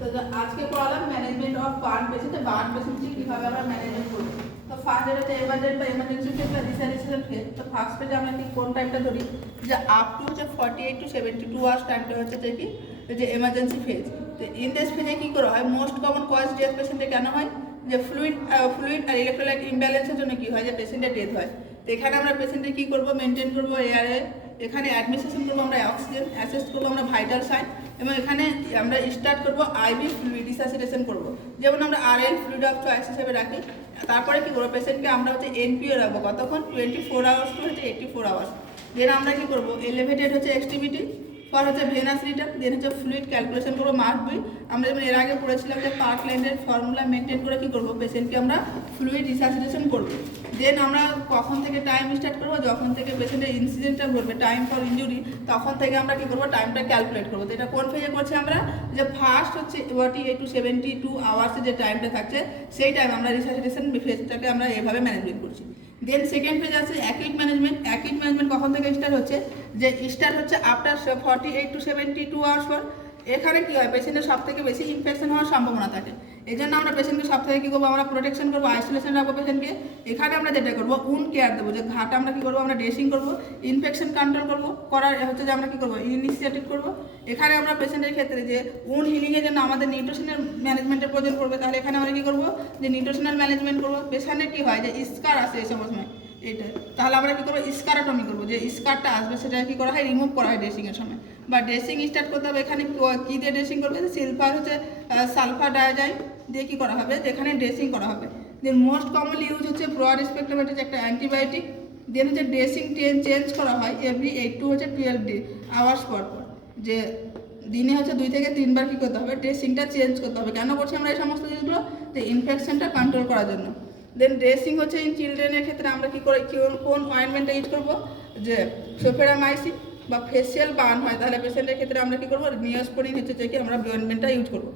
তো আজকে পড়ালাম management of burn patient. Burn পেশেন্টকে কিভাবে আমরা ম্যানেজমেন্ট করব। তো ফার্স্ট যেটা এমার্জেন্ট বা এমার্জেন্সি ফেজ বা রিসাইটেশন ফেজ। তো ফার্স্ট পেজে আমরা কি কোন টাইমটা ধরি, যে আপ টু হচ্ছে 48 to 72 আওয়ার্স টাইমটা হচ্ছে যে কি, যে এমার্জেন্সি ফেজ। তো ইন দিস ফেজে কি করা হয়, মোস্ট কমন কজ ডেথ পেশেন্টে কেন হয়, যে ফ্লুইড আর ইলেকট্রোলাইট ইমব্যালেন্সের জন্য কি হয়, যে পেশেন্টের ডেথ হয়। তো এখানে আমরা পেশেন্টের কি করব, মেনটেন করব এয়ারে, এখানে অ্যাডমিনিস্ট্রেশন করবো আমরা অক্সিজেন, অ্যাসেস করবো আমরা ভাইটাল সাইন, এবং এখানে আমরা স্টার্ট করবো আইভি ফ্লুইড রিসাসিটেশন করবো, যেমন আমরা আরএল ফ্লুইড অফ চয়েস হিসেবে রাখি। তারপরে কি করবো, পেশেন্টকে আমরা হচ্ছে এনপিও রাখবো কতক্ষণ, 24 আওয়ার্স টু হচ্ছে 84 আওয়ার্স। দেন আমরা কি করবো, এলিভেটেড হচ্ছে এক্সট্রিমিটি পর হচ্ছে ভেনাস রিটার্ন, দেন হচ্ছে ফ্লুইড ক্যালকুলেশন করবো মার্ক বি। আমরা যেমন এর আগে পড়েছিলাম যে পার্কল্যান্ডের ফর্মুলা মেনটেন করে কি করবো, পেশেন্টকে আমরা ফ্লুইড রিসাসিটেশন করবো। দেন আমরা কখন থেকে টাইম স্টার্ট করবো, যখন থেকে পেশেন্টের ইনসিডেন্টটা ঘটবে, টাইম ফর ইনজুরি, তখন থেকে আমরা কি করবো, টাইমটা ক্যালকুলেট করবো। তো এটা কোন ফেজে করছি আমরা, যে ফার্স্ট হচ্ছে 48 to 72 আওয়ার্সের যে টাইমটা থাকছে, সেই টাইম আমরা রিসাসিটেশন ফেজটাকে আমরা এভাবে ম্যানেজমেন্ট করছি। দেন সেকেন্ড ফেজ আছে অ্যাকিউট ম্যানেজমেন্ট। অ্যাকিউট ম্যানেজমেন্ট কখন থেকে স্টার্ট হচ্ছে, যে স্টার্ট হচ্ছে আফটার 48 to 72 আওয়ার্স পর। এখানে কি হয়, পেশেন্টের সব থেকে বেশি ইনফেকশন হওয়ার সম্ভাবনা থাকে। এই জন্য আমরা পেশেন্টকে সব থেকে কী করবো, আমরা প্রোটেকশন করবো, আইসোলেশন রাখবো পেশেন্টকে। এখানে আমরা যেটা করবো, উন্ড কেয়ার দেবো, যে ঘাটা আমরা কী করবো, আমরা ড্রেসিং করবো, ইনফেকশন কন্ট্রোল করবো, করার হচ্ছে যে আমরা কী করবো, ইনিশিয়েটিভ করবো। এখানে আমরা পেশেন্টের ক্ষেত্রে যে উন্ড হিলিংয়ের জন্য আমাদের নিউট্রিশনের ম্যানেজমেন্টের প্রয়োজন পড়বে, তাহলে এখানে আমরা কী করবো, যে নিউট্রিশনাল ম্যানেজমেন্ট করবো। পেশেন্টের কী হয়, যে স্কার আসে এই সময় এটা, তাহলে আমরা কী করবো, স্কারাটমি করবো, যে স্কারটা আসবে সেটা কী করা হয়, রিমুভ করা হয় ড্রেসিংয়ের সময়। বা ড্রেসিং স্টার্ট করতে হবে, এখানে কী দিয়ে ড্রেসিং করবে, সিলভার হচ্ছে সালফার ডায়াজাইড দিয়ে কী করা হবে, যেখানে ড্রেসিং করা হবে। দেন মোস্ট কমনলি ইউজ হচ্ছে ব্রড স্পেকট্রাম, এটা একটা অ্যান্টিবায়োটিক। দেন হচ্ছে ড্রেসিং চেঞ্জ করা হয় এভরি 8 to 12 আওয়ার্স পর পর, যে দিনে হচ্ছে 2 থেকে 3 বার কী করতে হবে, ড্রেসিংটা চেঞ্জ করতে হবে। কেন করছি আমরা এই সমস্ত জিনিসগুলো, তো ইনফেকশনটা কন্ট্রোল করার জন্য। দেন ড্রেসিং হচ্ছে ইন চিলড্রেনের ক্ষেত্রে আমরা কী করে, কোন অয়েন্টমেন্টটা ইউজ করবো, যে সোফেরামাইসিন বা ফেসিয়াল বার্ন হয়, তাহলে পেশেন্টের ক্ষেত্রে আমরা কী করবো, নিওস্পোরিন হচ্ছে যে কি আমরা অয়েন্টমেন্টটা ইউজ করবো।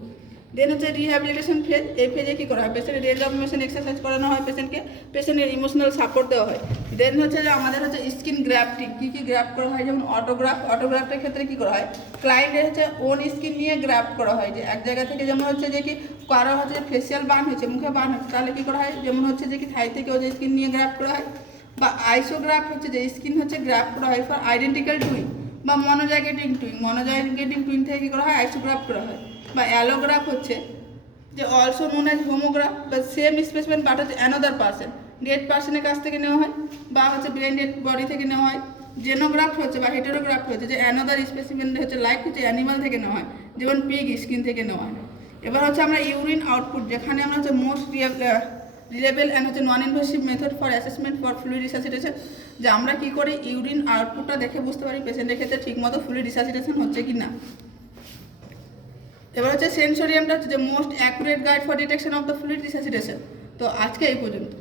দেন হচ্ছে রিহ্যাবিলিটেশন ফেজ। এই ফেজে কী করা হয়, পেশেন্টের রেঞ্জ অফ মোশন এক্সারসাইজ করানো হয় পেশেন্টকে, পেশেন্টের ইমোশনাল সাপোর্ট দেওয়া হয়। দেন হচ্ছে যে আমাদের হচ্ছে স্কিন গ্রাফটিং, কী গ্রাফট করা হয়, যেমন অটোগ্রাফটের ক্ষেত্রে কী করা হয়, ক্লায়েন্টের হচ্ছে ওন স্কিন নিয়ে গ্রাফট করা হয়, যে এক জায়গা থেকে, যেমন হচ্ছে যে কি কারো হচ্ছে ফেসিয়াল বার্ন হয়েছে, মুখে বার্ন হচ্ছে, তাহলে কী করা হয়, যেমন হচ্ছে যে কি থাই থেকেও যে স্কিন নিয়ে গ্রাফট করা হয়। বা আইসোগ্রাফট হচ্ছে যে স্কিন হচ্ছে গ্রাফট করা হয় ফর আইডেন্টিক্যাল টুইন, বা মনোজাইগেটিং টুইন থেকে কী করা হয়, আইসোগ্রাফট করা হয়। বা অ্যালোগ্রাফ হচ্ছে যে অলসো নোন অ্যাজ হোমোগ্রাফ, বা সেম স্পেসিমেন বাট হচ্ছে অ্যানাদার পার্সন, ডেড পার্সনের কাছ থেকে নেওয়া হয়, বা হচ্ছে ব্রেন ডেড বডি থেকে নেওয়া হয়। জেনোগ্রাফ হচ্ছে বা হেটেরোগ্রাফ হচ্ছে যে অ্যানাদার স্পেসিমেন হচ্ছে লাইক হচ্ছে অ্যানিমাল থেকে নেওয়া হয়, যেমন পিগ স্কিন থেকে নেওয়া হয়। এবার হচ্ছে আমরা ইউরিন আউটপুট, যেখানে আমরা হচ্ছে মোস্ট রিলেবল অ্যান্ড হচ্ছে non invasive method for assessment for fluid resuscitation, যে আমরা কী করি, ইউরিন আউটপুটটা দেখে বুঝতে পারি পেশেন্টের ক্ষেত্রে ঠিকমতো ফ্লুইড রিসাসিটেশন হচ্ছে কি না। এবার হচ্ছে সেন্সোরিয়ামটা হচ্ছে যে most accurate guide for detection of the fluid resuscitation. তো আজকে এই পর্যন্ত।